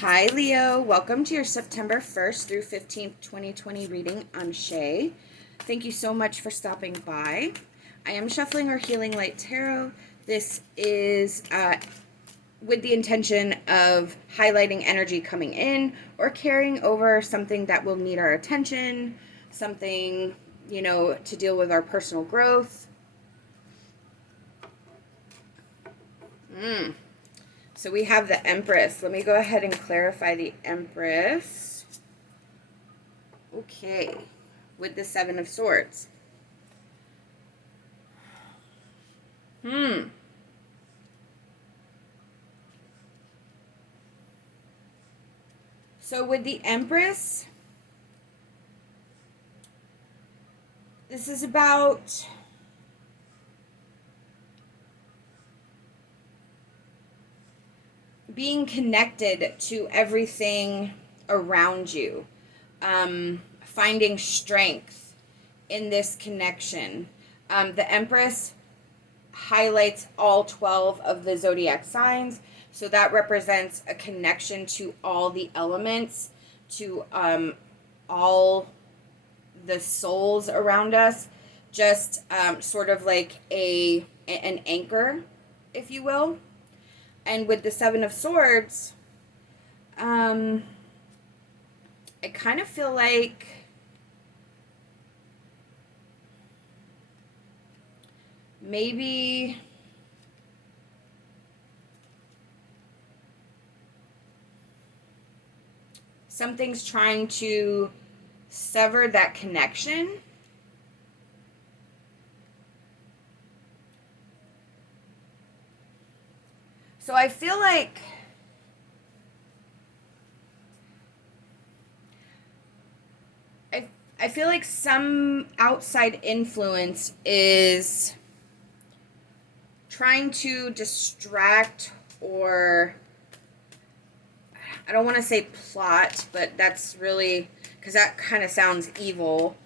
Hi, Leo. Welcome to your September 1st through 15th, 2020 reading on Shay. Thank you so much for stopping by. I am shuffling our Healing Light Tarot. This is with the intention of highlighting energy coming in or carrying over something that will need our attention, something, to deal with our personal growth. So we have the Empress. Let me go ahead and clarify the Empress. Okay, with the Seven of Swords. So with the Empress, this is about being connected to everything around you, finding strength in this connection. The Empress highlights all 12 of the zodiac signs, so that represents a connection to all the elements, to all the souls around us, just sort of like an anchor, if you will. And with the Seven of Swords, I kind of feel like maybe something's trying to sever that connection. So I feel like some outside influence is trying to distract, or I don't want to say plot, but that's really, because that kind of sounds evil.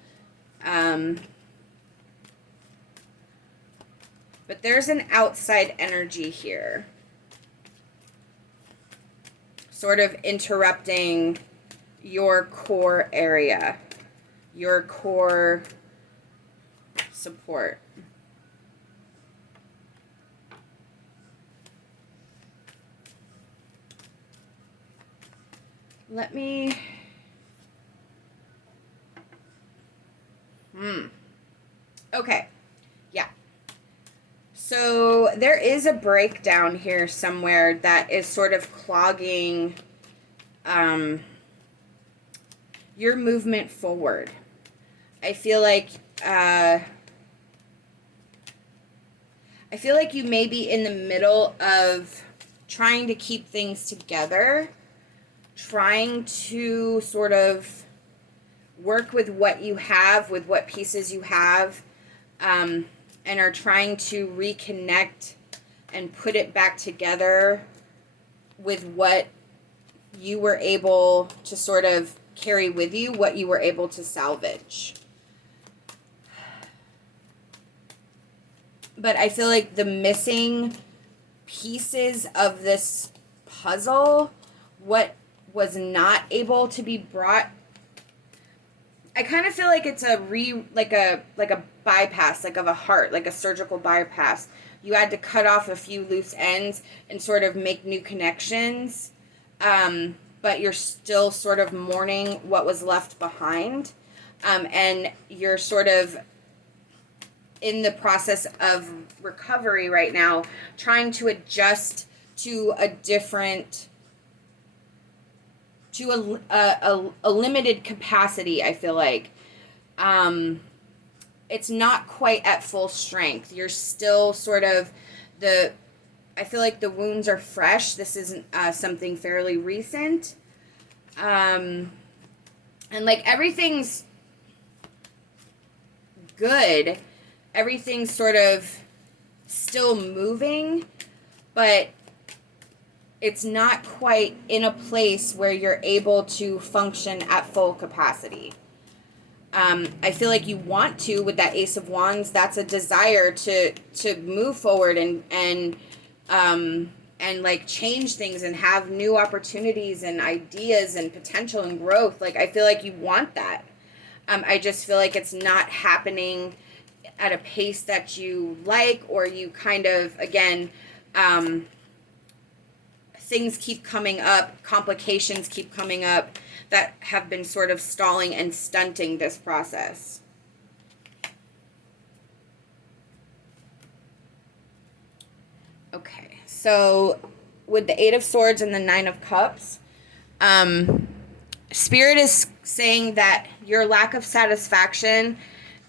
But there's an outside energy here, sort of interrupting your core area, your core support. Let me... Okay. Yeah. So there is a breakdown here somewhere that is sort of clogging your movement forward. I feel like you may be in the middle of trying to keep things together, trying to sort of work with what you have, with what pieces you have, and are trying to reconnect and put it back together with what you were able to sort of carry with you, what you were able to salvage. But I feel like the missing pieces of this puzzle, what was not able to be brought, I kind of feel like it's like a bypass, like of a heart, like a surgical bypass. You had to cut off a few loose ends and sort of make new connections, but you're still sort of mourning what was left behind, and you're sort of in the process of recovery right now, trying to adjust to a different, to a limited capacity. I feel like it's not quite at full strength. You're still sort of I feel like the wounds are fresh. This isn't something fairly recent, and like everything's good, everything's sort of still moving, but it's not quite in a place where you're able to function at full capacity. I feel like you want to, with that Ace of Wands, that's a desire to move forward and like change things and have new opportunities and ideas and potential and growth. Like, I feel like you want that. I just feel like it's not happening at a pace that you like, or you kind of, again, things keep coming up, complications keep coming up that have been sort of stalling and stunting this process. Okay, so with the Eight of Swords and the Nine of Cups, Spirit is saying that your lack of satisfaction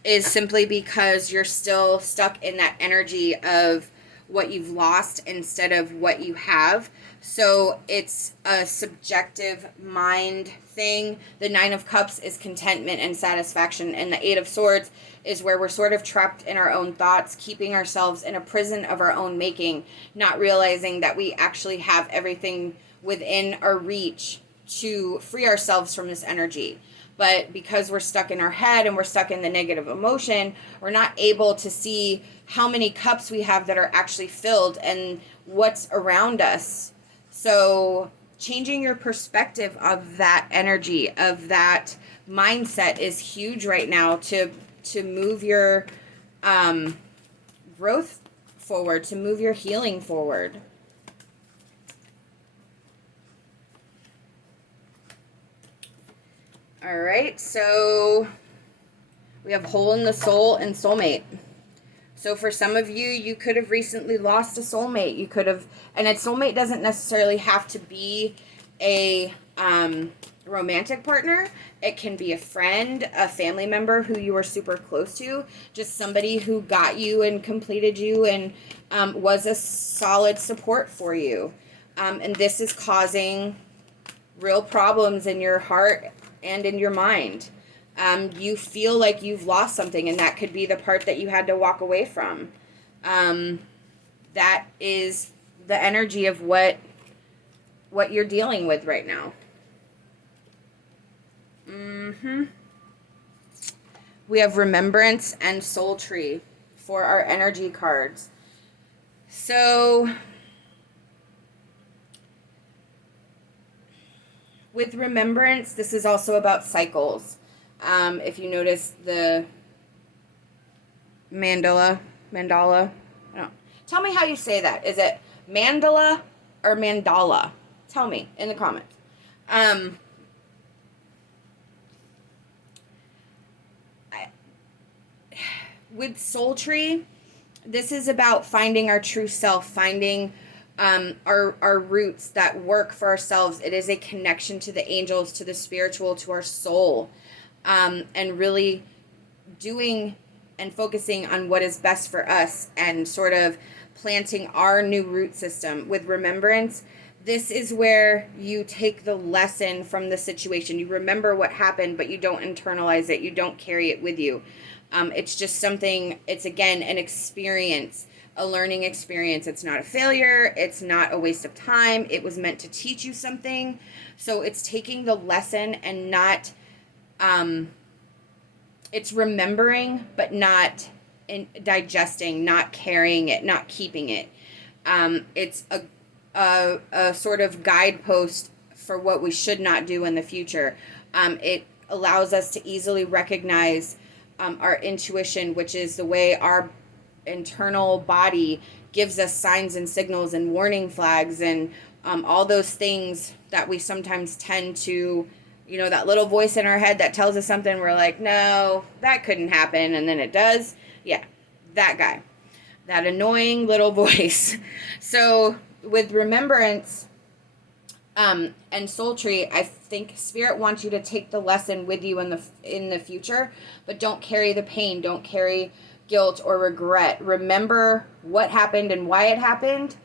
is simply because you're still stuck in that energy of what you've lost instead of what you have. So it's a subjective mind thing. The Nine of Cups is contentment and satisfaction, and the Eight of Swords is where we're sort of trapped in our own thoughts, keeping ourselves in a prison of our own making, not realizing that we actually have everything within our reach to free ourselves from this energy. But because we're stuck in our head and we're stuck in the negative emotion, we're not able to see how many cups we have that are actually filled and what's around us. So changing your perspective of that energy, of that mindset, is huge right now to move your growth forward, to move your healing forward. All right, so we have hole in the soul and soulmate. So for some of you, you could have recently lost a soulmate. You could have, and a soulmate doesn't necessarily have to be a romantic partner. It can be a friend, a family member who you were super close to, just somebody who got you and completed you and was a solid support for you. And this is causing real problems in your heart and in your mind. You feel like you've lost something, and that could be the part that you had to walk away from. That is the energy of what you're dealing with right now. We have Remembrance and Soul Tree for our energy cards. So with Remembrance, this is also about cycles. If you notice the mandala, I don't know. Tell me how you say that. Is it mandala or mandala? Tell me in the comments. With Soul Tree, this is about finding our true self, finding our roots that work for ourselves. It is a connection to the angels, to the spiritual, to our soul, and really doing and focusing on what is best for us and sort of planting our new root system. With Remembrance, this is where you take the lesson from the situation. You remember what happened, but you don't internalize it. You don't carry it with you. It's just something, it's again an experience, a learning experience. It's not a failure. It's not a waste of time. It was meant to teach you something. So it's taking the lesson and not, it's remembering, but not digesting, not carrying it, not keeping it. It's a sort of guidepost for what we should not do in the future. It allows us to easily recognize our intuition, which is the way our internal body gives us signs and signals and warning flags and all those things that we sometimes tend to, you know, that little voice in our head that tells us something, we're like, no, that couldn't happen, and then it does. Yeah, that guy, that annoying little voice. So with Remembrance and Soul Tree, I think Spirit wants you to take the lesson with you in the future, but don't carry the pain, don't carry guilt or regret. Remember what happened and why it happened.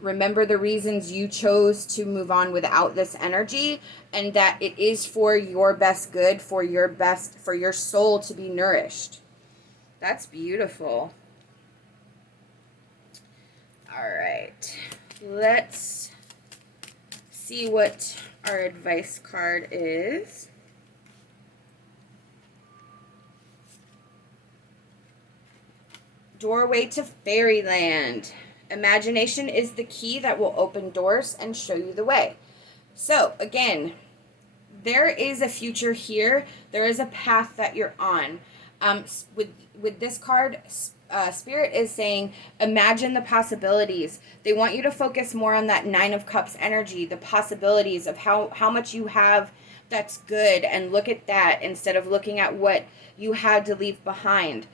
Remember the reasons you chose to move on without this energy, and that it is for your best good, for your soul to be nourished. That's beautiful. All right, let's see what our advice card is. Doorway to Fairyland. Imagination is the key that will open doors and show you the way. So again, there is a future here. There is a path that you're on. With this card, Spirit is saying, imagine the possibilities. They want you to focus more on that Nine of Cups energy, the possibilities of how much you have that's good, and look at that instead of looking at what you had to leave behind.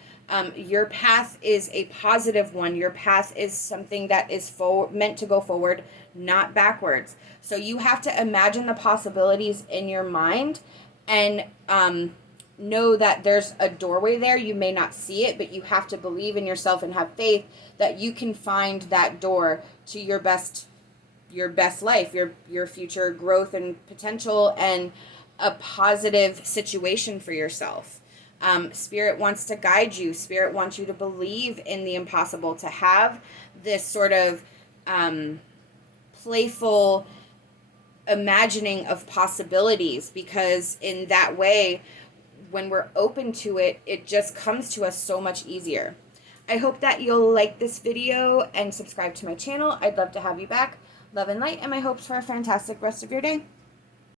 Your path is a positive one. Your path is something that is meant to go forward, not backwards. So you have to imagine the possibilities in your mind and know that there's a doorway there. You may not see it, but you have to believe in yourself and have faith that you can find that door to your best life, your future growth and potential, and a positive situation for yourself. Spirit wants to guide you. Spirit wants you to believe in the impossible, to have this sort of playful imagining of possibilities, because in that way, when we're open to it, it just comes to us so much easier. I hope that you'll like this video and subscribe to my channel. I'd love to have you back. Love and light, and my hopes for a fantastic rest of your day.